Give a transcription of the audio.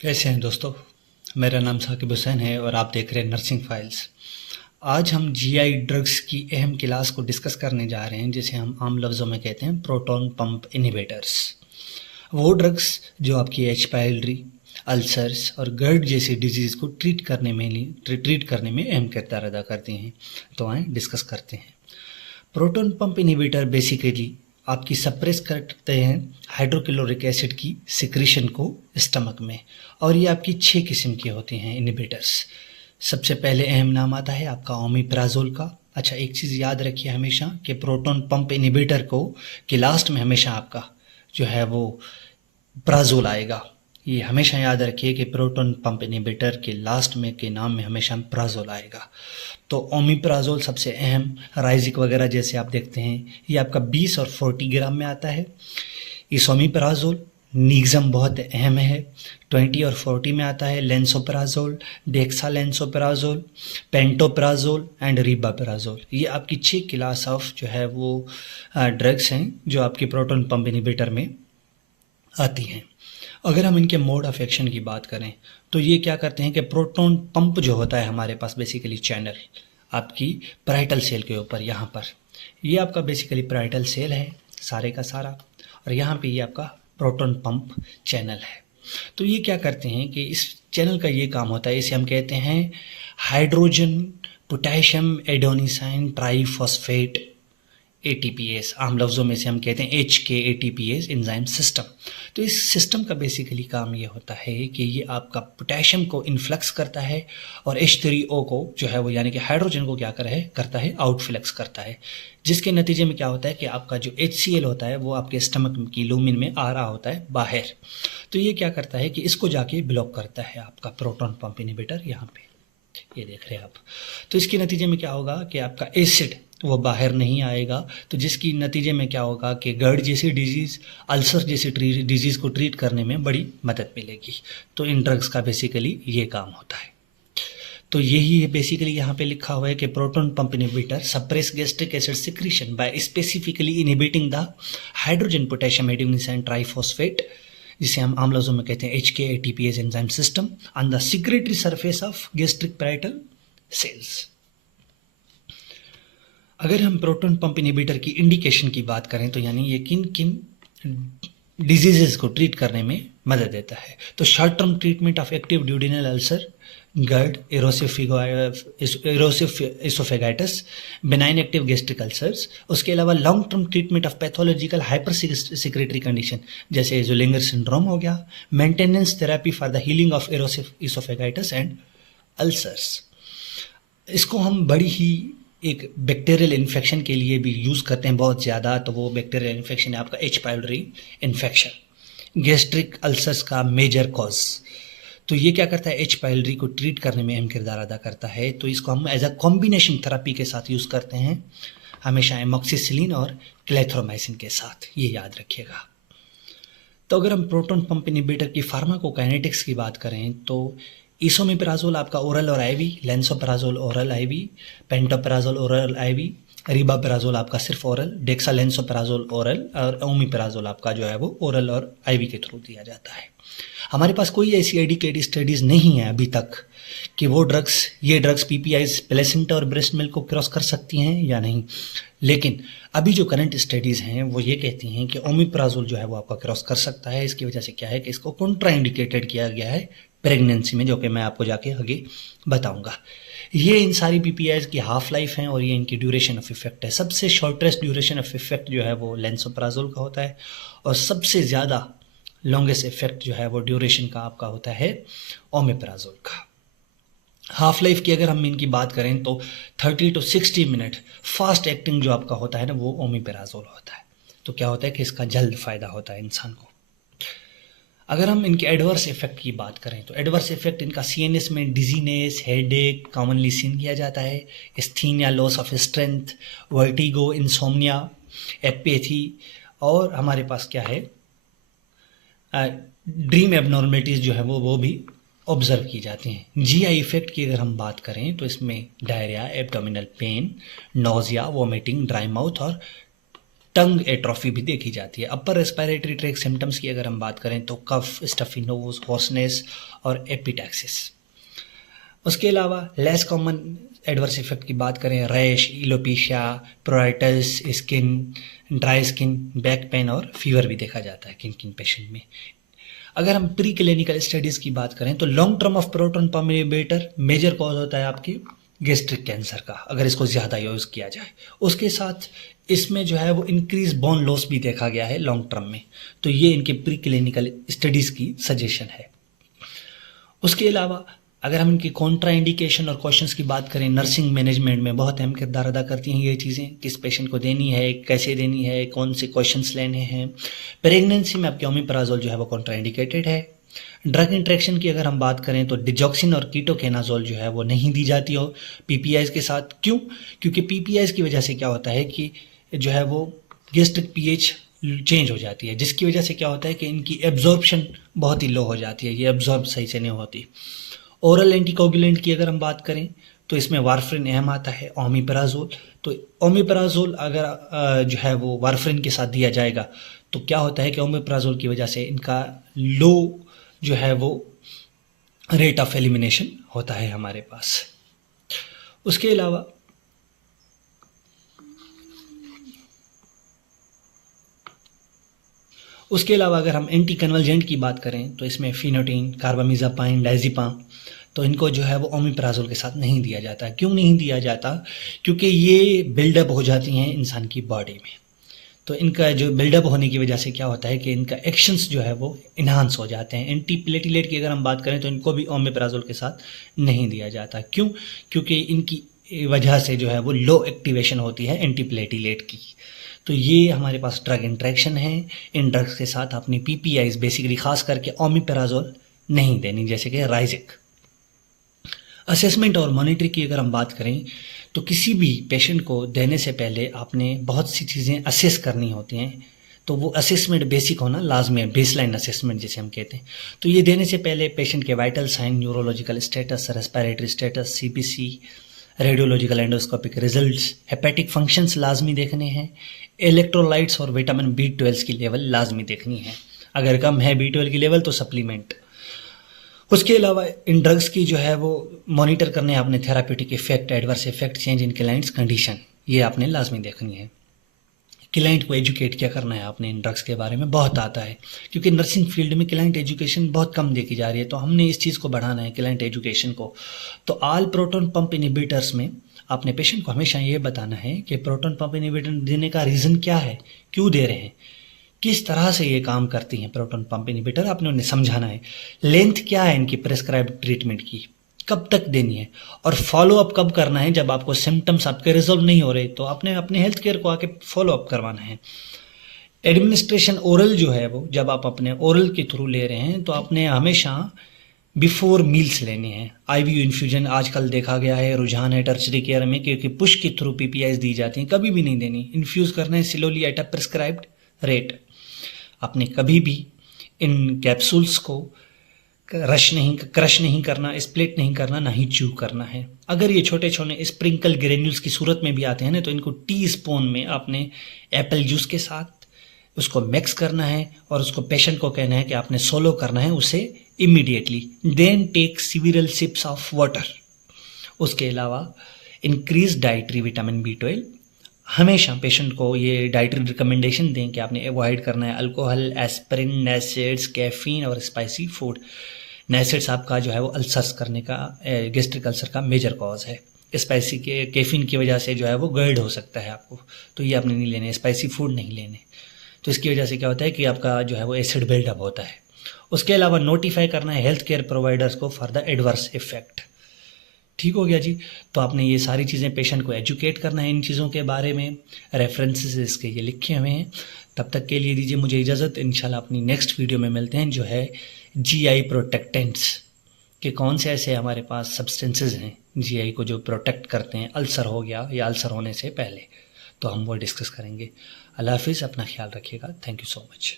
कैसे हैं दोस्तों। मेरा नाम साकिब हुसैन है और आप देख रहे हैं नर्सिंग फाइल्स। आज हम जीआई ड्रग्स की अहम क्लास को डिस्कस करने जा रहे हैं जिसे हम आम लफ्ज़ों में कहते हैं प्रोटॉन पंप इनहिबिटर्स। वो ड्रग्स जो आपकी एच पाइलरी, अल्सर्स और गर्ड जैसी डिजीज़ को ट्रीट करने में अहम किरदार अदा करती हैं। तो आएँ डिस्कस करते हैं। प्रोटॉन पंप इनहिबिटर बेसिकली आपकी सप्रेस करते हैं हाइड्रोक्लोरिक एसिड की सिक्रीशन को स्टमक में, और ये आपकी 6 किस्म की होती हैं इनहिबिटर्स। सबसे पहले अहम नाम आता है आपका ओमिप्राजोल का। अच्छा, एक चीज़ याद रखिए हमेशा कि प्रोटॉन पंप इनहिबिटर को कि लास्ट में हमेशा आपका जो है वो प्राजोल आएगा। ये हमेशा याद रखिए कि प्रोटॉन पंप इनहिबिटर के लास्ट में के नाम में हमेशा प्राजोल आएगा। तो ओमिप्राजोल सबसे अहम, राइजिक वगैरह जैसे आप देखते हैं, ये आपका 20 और 40 ग्राम में आता है। इस ओमिप्राजोल निग्ज़म बहुत अहम है, 20 और 40 में आता है। लेंसोप्राजोल, डेक्सालेंसोप्राजोल, पेंटोप्राजोल एंड रिबाप्राजोल, ये आपकी 6 क्लास ऑफ जो है वो ड्रग्स हैं जो आपकी प्रोटॉन पंप इनहिबिटर में आती हैं। अगर हम इनके मोड ऑफ एक्शन की बात करें तो ये क्या करते हैं कि प्रोटॉन पंप जो होता है हमारे पास बेसिकली चैनल आपकी पैराइटल सेल के ऊपर, यहाँ पर ये आपका बेसिकली पैराइटल सेल है सारे का सारा, और यहाँ पे ये आपका प्रोटॉन पंप चैनल है। तो ये क्या करते हैं कि इस चैनल का ये काम होता है, इसे हम कहते हैं हाइड्रोजन पोटेशियम एडोनिसाइन ट्राइफॉस्फेट एटीपीएस, आम लफ्ज़ों में से हम कहते हैं HK-ATPase एंजाइम सिस्टम। तो इस सिस्टम का बेसिकली काम ये होता है कि ये आपका पोटेशियम को इन्फ्लक्स करता है और H3O को जो है वो यानी कि हाइड्रोजन को क्या करता है आउटफ्लक्स करता है, जिसके नतीजे में क्या होता है कि आपका जो HCl होता है वो आपके स्टमक की लूमिन में आ रहा होता है बाहर। तो ये क्या करता है कि इसको जाके ब्लॉक करता है आपका प्रोटॉन पंप इनहिबिटर, यहाँ पे ये देख रहे हैं आप। तो इसके नतीजे में क्या होगा कि आपका एसिड वो बाहर नहीं आएगा, तो जिसकी नतीजे में क्या होगा कि गर्ड जैसी डिजीज़, अल्सर जैसी डिजीज़ को ट्रीट करने में बड़ी मदद मिलेगी। तो इन ड्रग्स का बेसिकली ये काम होता है। तो यही बेसिकली यहाँ पे लिखा हुआ है कि proton pump inhibitor suppress gastric acid secretion by specifically inhibiting the hydrogen potassium adenosine triphosphate, जिसे हम आम लफ्ज़ों में कहते हैं HK-ATPase enzyme system on the secretory surface of gastric parietal cells. अगर हम प्रोटॉन पंप इनहिबिटर की इंडिकेशन की बात करें तो यानी ये किन किन डिजीजेस को ट्रीट करने में मदद देता है, तो short term treatment of active duodenal ulcer, GERD, erosive oesophagitis, benign active gastric ulcers. उसके अलावा long term treatment of pathological hyper secretory condition जैसे जोलिंगर सिंड्रोम हो गया, maintenance therapy for the healing of erosive oesophagitis and ulcers. इसको हम बड़ी ही एक bacterial infection के लिए भी यूज़ करते हैं बहुत ज़्यादा, तो वो बैक्टीरियल इन्फेक्शन है आपका H. Pylori infection, gastric ulcers का मेजर कॉज। तो ये क्या करता है H. पाइलरी को ट्रीट करने में अहम किरदार अदा करता है। तो इसको हम एज अ कॉम्बिनेशन थेरेपी के साथ यूज़ करते हैं, हमेशा एमॉक्सिसिलिन और क्लेथ्रोमाइसिन के साथ, ये याद रखिएगा। तो अगर हम प्रोटॉन पंप इनहिबिटर की फार्माकोकाइनेटिक्स की बात करें तो इसोमिप्राजोल आपका ओरल और IV, lansoprazole oral IV, pantoprazole oral IV, rabeprazole आपका सिर्फ ओरल, डेक्सालेंसोप्राजोल ओरल और ओमिप्राजोल आपका जो है वो ओरल और आईवी के थ्रू दिया जाता है। हमारे पास कोई ऐसी एडिकेटेड स्टडीज़ नहीं है अभी तक कि ये ड्रग्स पीपीआईज प्लेसेंटा और ब्रेस्ट मिल्क को क्रॉस कर सकती हैं या नहीं, लेकिन अभी जो करंट स्टडीज़ हैं वो ये कहती हैं कि ओमिप्राजोल जो है वो आपका क्रॉस कर सकता है। इसकी वजह से क्या है कि इसको कॉन्ट्राइंडिकेटेड किया गया है प्रेगनेंसी में, जो कि मैं आपको जाके आगे बताऊंगा। ये इन सारी पीपीआईज की हाफ लाइफ हैं और ये इनकी ड्यूरेशन ऑफ इफेक्ट है। सबसे शॉर्टेस्ट ड्यूरेशन ऑफ इफेक्ट जो है वो लेंसोप्राजोल का होता है और सबसे ज़्यादा लॉन्गेस्ट इफेक्ट जो है वो ड्यूरेशन का आपका होता है ओमिप्राजोल का। हाफ लाइफ की अगर हम इनकी बात करें तो 30 to 60 मिनट फास्ट एक्टिंग जो आपका होता है ना वो ओमिप्राजोल होता है। तो क्या होता है कि इसका जल्द फ़ायदा होता है इंसान को। अगर हम इनके एडवर्स इफेक्ट की बात करें तो एडवर्स इफेक्ट इनका सीएनएस में डिजीनेस, हेडेक कॉमनली सीन किया जाता है, asthenia, loss of strength, vertigo, insomnia, apathy, और हमारे पास क्या है ड्रीम एबनॉर्मलिटीज़ जो है वो भी ऑब्जर्व की जाती हैं। जीआई इफेक्ट की अगर हम बात करें तो इसमें diarrhoea, abdominal pain, nausea, vomiting, dry mouth और टंग एट्रोफी भी देखी जाती है। अपर रेस्पिरेटरी ट्रैक सिम्टम्स की अगर हम बात करें तो कफ, स्टफी नोज, हॉर्सनेस और एपिटैक्सिस। उसके अलावा लेस कॉमन एडवर्स इफेक्ट की बात करें, rash, alopecia, pruritus, skin, dry skin, back pain और फीवर भी देखा जाता है किन किन पेशेंट में। अगर हम प्री क्लिनिकल स्टडीज़ की बात करें तो long term of proton pump inhibitor major cause होता है आपकी गैस्ट्रिक कैंसर का, अगर इसको ज़्यादा यूज़ किया जाए। उसके साथ इसमें जो है वो इंक्रीज बोन लॉस भी देखा गया है लॉन्ग टर्म में। तो ये इनके प्री क्लिनिकल स्टडीज़ की सजेशन है। उसके अलावा अगर हम इनकी कॉन्ट्रा इंडिकेशन और क्वेश्चंस की बात करें, नर्सिंग मैनेजमेंट में बहुत अहम किरदार अदा करती हैं ये चीज़ें, किस पेशेंट को देनी है, कैसे देनी है, कौन से क्वेश्चंस लेने हैं। प्रेगनेंसी में आपके ओमेप्राजोल जो है वो कॉन्ट्रा इंडिकेटेड है। ड्रग इंट्रैक्शन की अगर हम बात करें तो डिजॉक्सिन और कीटोकेनाजोल जो है वो नहीं दी जाती हो पीपीआईज के साथ। क्यों? क्योंकि पीपीआईज की वजह से क्या होता है कि जो है वो गैस्ट्रिक पीएच चेंज हो जाती है, जिसकी वजह से क्या होता है कि इनकी एब्जॉर्प्शन बहुत ही लो हो जाती है, ये एब्जॉर्ब सही से नहीं होती। ओरल एंटीकोगुलेंट की अगर हम बात करें तो इसमें वारफ्रिन अहम आता है, ओमेप्राजोल। तो ओमेप्राजोल अगर जो है वो वारफ्रिन के साथ दिया जाएगा तो क्या होता है कि ओमेप्राजोल की वजह से इनका लो जो है वो रेट ऑफ एलिमिनेशन होता है हमारे पास। उसके अलावा अगर हम एंटी कन्वर्जेंट की बात करें तो इसमें फिनोटिन, कार्बामिज़ापाइन, डायज़ेपाम, तो इनको जो है वो ओमेप्राजोल के साथ नहीं दिया जाता। क्यों नहीं दिया जाता? क्योंकि ये बिल्डअप हो जाती हैं इंसान की बॉडी में। तो इनका जो बिल्डअप होने की वजह से क्या होता है कि इनका एक्शंस जो है वो इन्हांस हो जाते हैं। एंटी प्लेटिलेट की अगर हम बात करें तो इनको भी ओमेप्राजोल के साथ नहीं दिया जाता। क्यों? क्योंकि इनकी वजह से जो है वो लो एक्टिवेशन होती है एंटी प्लेटिलेट की। तो ये हमारे पास ड्रग इंट्रैक्शन है। इन ड्रग्स के साथ अपनी पीपीआईज बेसिकली खास करके ओमेप्राजोल नहीं देनी, जैसे कि राइजिक। असेसमेंट और मॉनिटरिंग की अगर हम बात करें तो किसी भी पेशेंट को देने से पहले आपने बहुत सी चीज़ें असेस करनी होती हैं। तो वो असेसमेंट बेसिक होना लाजमी है, बेसलाइन असेसमेंट जिसे हम कहते हैं। तो ये देने से पहले पेशेंट के vital sign, neurological status, respiratory status, CPC, radiological endoscopic results, hepatic functions लाजमी देखने हैं। इलेक्ट्रोलाइट्स और विटामिन B12 की लेवल लाजमी देखनी है। अगर कम है B12 की लेवल तो सप्लीमेंट। उसके अलावा इन ड्रग्स की जो है वो मॉनिटर करने आपने therapeutic effect, adverse effect, change in clients condition, ये आपने लाजमी देखनी है। क्लाइंट को एजुकेट क्या करना है आपने इन ड्रग्स के बारे में, बहुत आता है क्योंकि नर्सिंग फील्ड में क्लाइंट एजुकेशन बहुत कम देखी जा रही है। तो हमने इस चीज़ को बढ़ाना है, क्लाइंट एजुकेशन को। तो ऑल प्रोटॉन पंप इनहिबिटर्स में आपने पेशेंट को हमेशा ये बताना है कि प्रोटॉन पंप इनहिबिटर देने का रीज़न क्या है, क्यों दे रहे हैं, किस तरह से ये काम करती हैं प्रोटॉन पंप इनहिबिटर, आपने उन्हें समझाना है। लेंथ क्या है इनकी प्रेस्क्राइब्ड ट्रीटमेंट की, कब तक देनी है, और फॉलो अप कब करना है। जब आपको सिम्टम्स आपके रिजॉल्व नहीं हो रहे तो आपने अपने हेल्थ केयर को आके फॉलो अप करवाना है। एडमिनिस्ट्रेशन ओरल जो है वो जब आप अपने ओरल के थ्रू ले रहे हैं तो आपने हमेशा बिफोर मील्स लेने हैं। आईवी इन्फ्यूजन आजकल देखा गया है, रुझान है टर्शरी केयर में, क्योंकि पुश के थ्रू पीपीआईज दी जाती हैं, कभी भी नहीं देनी। इन्फ्यूज़ करना है slowly at a prescribed rate. आपने कभी भी इन कैप्सूल्स को क्रश नहीं करना, स्प्लिट नहीं करना, ना ही च्यू करना है। अगर ये छोटे छोटे स्प्रिंकल ग्रेन्यूल्स की सूरत में भी आते हैं ना तो इनको टी स्पून में आपने एप्पल जूस के साथ उसको मिक्स करना है और उसको पेशेंट को कहना है कि आपने सोलो करना है उसे immediately, then take several sips of water. उसके अलावा इंक्रीज डाइटरी विटामिन B12। हमेशा पेशेंट को ये डाइटरी रिकमेंडेशन दें कि आपने अवॉइड करना है अल्कोहल, एस्पिरिन, नैसेड्स, कैफीन और स्पाइसी फूड। नैसेड्स आपका जो है वो अल्सर्स करने का, गैस्ट्रिक अल्सर का मेजर कॉज है। स्पाइसी के कैफीन की वजह से जो है वो गर्ड हो सकता है आपको, तो ये आपने नहीं लेने। स्पाइसी फूड नहीं लेने, तो इसकी वजह से क्या होता है कि आपका जो है वो एसिड बिल्डअप होता है। उसके अलावा नोटिफाई करना है हेल्थ केयर प्रोवाइडर्स को फॉर द एडवर्स इफेक्ट। ठीक हो गया जी। तो आपने ये सारी चीज़ें पेशेंट को एजुकेट करना है इन चीज़ों के बारे में। रेफरेंसेस इसके ये लिखे हुए हैं। तब तक के लिए दीजिए मुझे इजाज़त। इंशाल्लाह अपनी नेक्स्ट वीडियो में मिलते हैं, जो है GI प्रोटेक्टेंट्स के कौन से ऐसे हमारे पास सब्सटेंसेस हैं GI को जो प्रोटेक्ट करते हैं अल्सर हो गया या अल्सर होने से पहले, तो हम वो डिस्कस करेंगे। अल्लाह हाफिज़, अपना ख्याल रखिएगा। Thank you so much.